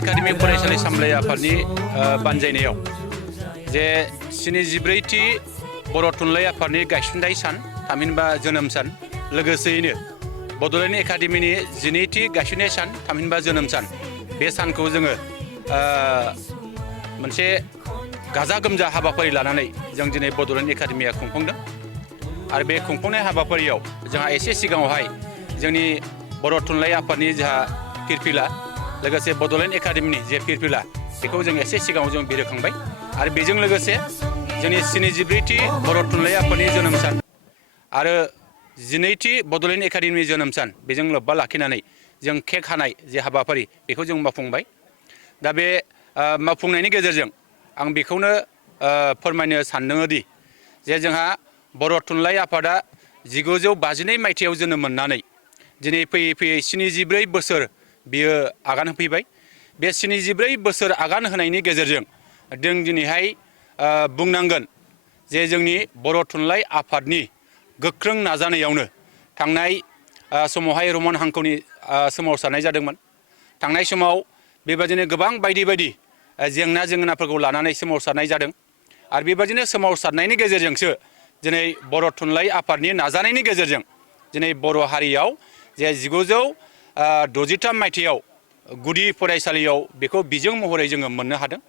Academy फरायसालि सामलाय आफादनि बानजायनायाव जे 74थि बर' थुनलाइ आफादनि गायसननाय सान थामहिनबा जोनोम सान लोगोसेयैनो बड'लेण्ड एकाडेमिनि 12थि गायसननाय सान थामहिनबा जोनोम सान बे सानखौ जोङो मोनसे गाजा गोमजा हाबाफारि लानानै जों दिनै बड'लेण्ड एकाडेमिया खुंफुंदों आरो बे खुंफुंनाय हाबाफारियाव जोंहा एसे सिगाङावहाय जोंनि बर' थुनलाइ आफादनि जोंहा फिरफिला लोगोसे बड'लेण्ड एकाडेमिनि जे फिरफिला बेखौ जों एसे सिगाङाव जों बिरखांबाय आरो बेजों लोगोसे जोंनि 74थि बर' थुनलाइ आफादनि जोनोम सान आरो 12थि बड'लेण्ड एकाडेमिनि जोनोम सान बेजों लोब्बा लाखिनानै जों केक हानाय जे हाबाफारि बेखौ जों मावफुंबाय। दा बे मावफुंनायनि गेजेरजों आं बेखौनो फोरमायनो सानदोंदि जे जोंहा बर' थुनलाइ आफादा 1952 मायथाइयाव जोनोम मोननानै दिनै फैयै फैयै 74 बोसोर बियो आगान होफैबाय। बे 74 बोसोर आगान होनायनि गेजेरजों जों दिनैहाय बुंनांगोन जे जोंनि बर' थुनलाइ आफादनि गोख्रों नाजानायावनो थांनाय समावहाय रमान हांखोनि सोमावसारनाय जादोंमोन। थांनाय समाव बेबादिनो गोबां बायदि बायदि जेंना जेंनाफोरखौ लानानै सोमावसारनाय जादों आरो बेबादिनो सोमावसारनायनि गेजेरजोंसो दिनै बर' थुनलाइ आफादनि नाजानायनि गेजेरजों दिनै बर' हारियाव जे 1963 मायथाइयाव गुदि फरायसालियाव बेखौ बिजों महरै जोङो मोननो हादों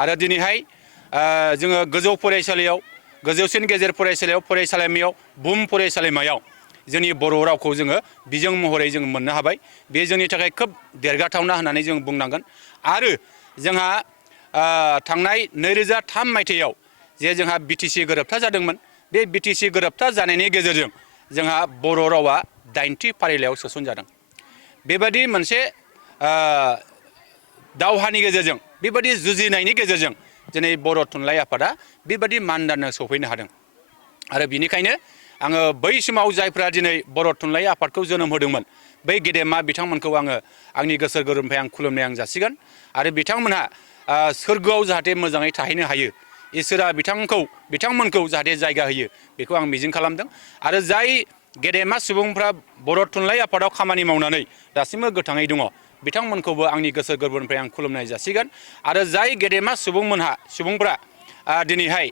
आरो दिनैहाय जोङो गोजौ फरायसालियाव गोजौसिन गेजेर फरायसालियाव फरायसालिमायाव बुहुम फरायसालिमायाव जोंनि बर' रावखौ जोङो बिजों महरै जों मोननो हाबाय। बे जोंनि थाखाय खोब देरगाथावना होननानै जों बुंनांगोन आरो जोंहा थांनाय 2003 मायथाइयाव जे जोंहा बिटिसि गोरोबथा जादोंमोन बे बिटिसि गोरोबथा जानायनि गेजेरजों जोंहा बर' रावा 8थि फारिलाइयाव सोसनजादों। बेबादि मोनसे दावहानि गेजेरजों बेबादि जुजिनायनि गेजेरजों दिनै बर' थुनलाइ आफादा बेबादि मानदान्दायाव सफैनो हादों आरो बिनिखायनो आङो बै समाव जायफ्रा दिनै बर' थुनलाइ आफादखौ जोनोम होदोंमोन बै गेदेमा बिथांमोनखौ आङो आंनि गोसो गोरबोनिफ्राय आं खुलुमनाय आं जासिगोन आरो बिथांमोनहा सोरगोआव जाहाथे मोजाङै थाहैनो हायो इसोरा बिथांमोनखौ जाहाथे जायगा होयो बेखौ आं मिजिं खालामदों आरो जाय गेदेमा सुबुंफ्रा बर' थुनलाइ आफादाव खामानि मावनानै दासिमबो गोथाङै दङ बिथांमोनखौबो आंनि गोसो गोरबोनिफ्राय आं खुलुमनाय जासिगोन आरो जाय गेदेमा सुबुंफ्रा दिनैहाय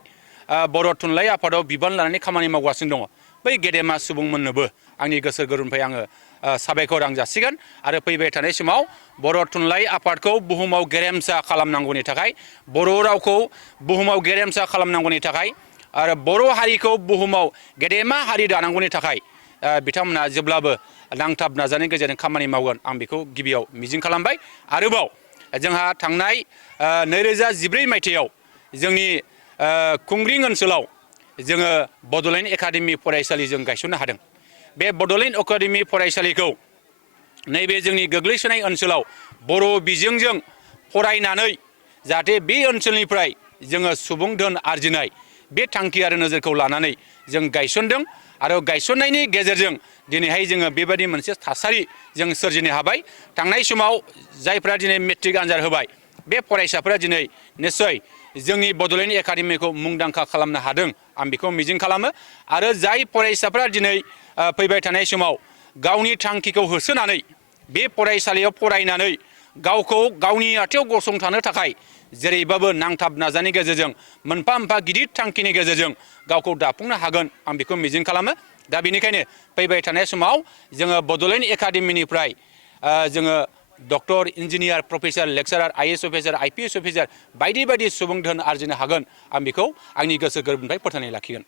बर' थुनलाइ आफादाव बिबान लानानै खामानि मावगासिनो दङ बै गेदेमा सुबुंमोननोबो आंनि गोसो गोरबोनिफ्राय आङो साबायखर आं जासिगोन आरो फैबाय थानाय समाव बर' थुनलाइ आफादखौ बुहुमाव गेरेमसा खालामनांगौनि थाखाय बर' रावखौ बुहुमाव गेरेमसा खालामनांगौनि थाखाय आरो बर' हारिखौ बुहुमाव गेदेमा हारि दानांगौनि थाखाय बिथांमोना जेब्लाबो नांथाब नाजानायनि गेजेरजों खामानि मावगोन आं बेखौ गिबियाव मिजिं खालामबाय। आरोबाव जोंहा थांनाय 2014 मायथाइयाव जोंनि खुंग्रिं ओनसोलाव जोङो बड'लेण्ड एकाडेमि फरायसालि जों गायसननो हादों। बे बड'लेण्ड एकाडेमि फरायसालिखौ नैबे जोंनि गोग्लैसोनाय ओनसोलाव बर' बिजोंजों फरायनानै जाहाथे बे ओनसोलनिफ्राय जोङो सुबुं धोन आरजिनाय बे थांखि आरो नोजोरखौ लानानै जों गायसनदों आरो गायसननायनि गेजेरजों दिनैहाय जोङो बेबायदि मोनसे थासारि जों सोरजिनो हाबाय। थांनाय समाव जायफ्रा दिनै मेट्रिक आनजाद होबाय बे फरायसाफोरा दिनै निस्सय जोंनि बड'लेण्ड एकाडेमिखौ मुंदांखा खालामनो हादों आं बेखौ मिजिं खालामो आरो जाय फरायसाफोरा दिनै फैबाय थानाय समाव गावनि थांखिखौ होसोनानै बे फरायसालियाव फरायनानै गावखौ गावनि आथिङाव गसंथानो थाखाय जेरैबाबो नांथाब नाजानायनि गेजेरजों मोनफा मोनफा गिदिर थांखिनि गेजेरजों गावखौ दाफुंनो हागोन आं बेखौ मिजिं खालामो। दा बेनिखायनो फैबाय थानाय समाव जोङो बड'लेण्ड एकाडेमिनिफ्राय जोङो doctor engineer professor lecturer IAS officer IPS officer बायदि बायदि सुबुं धोन आरजिनो हागोन आं बेखौ आंनि गोसो गोरबोनिफ्राय फोथायनाय लाखिगोन।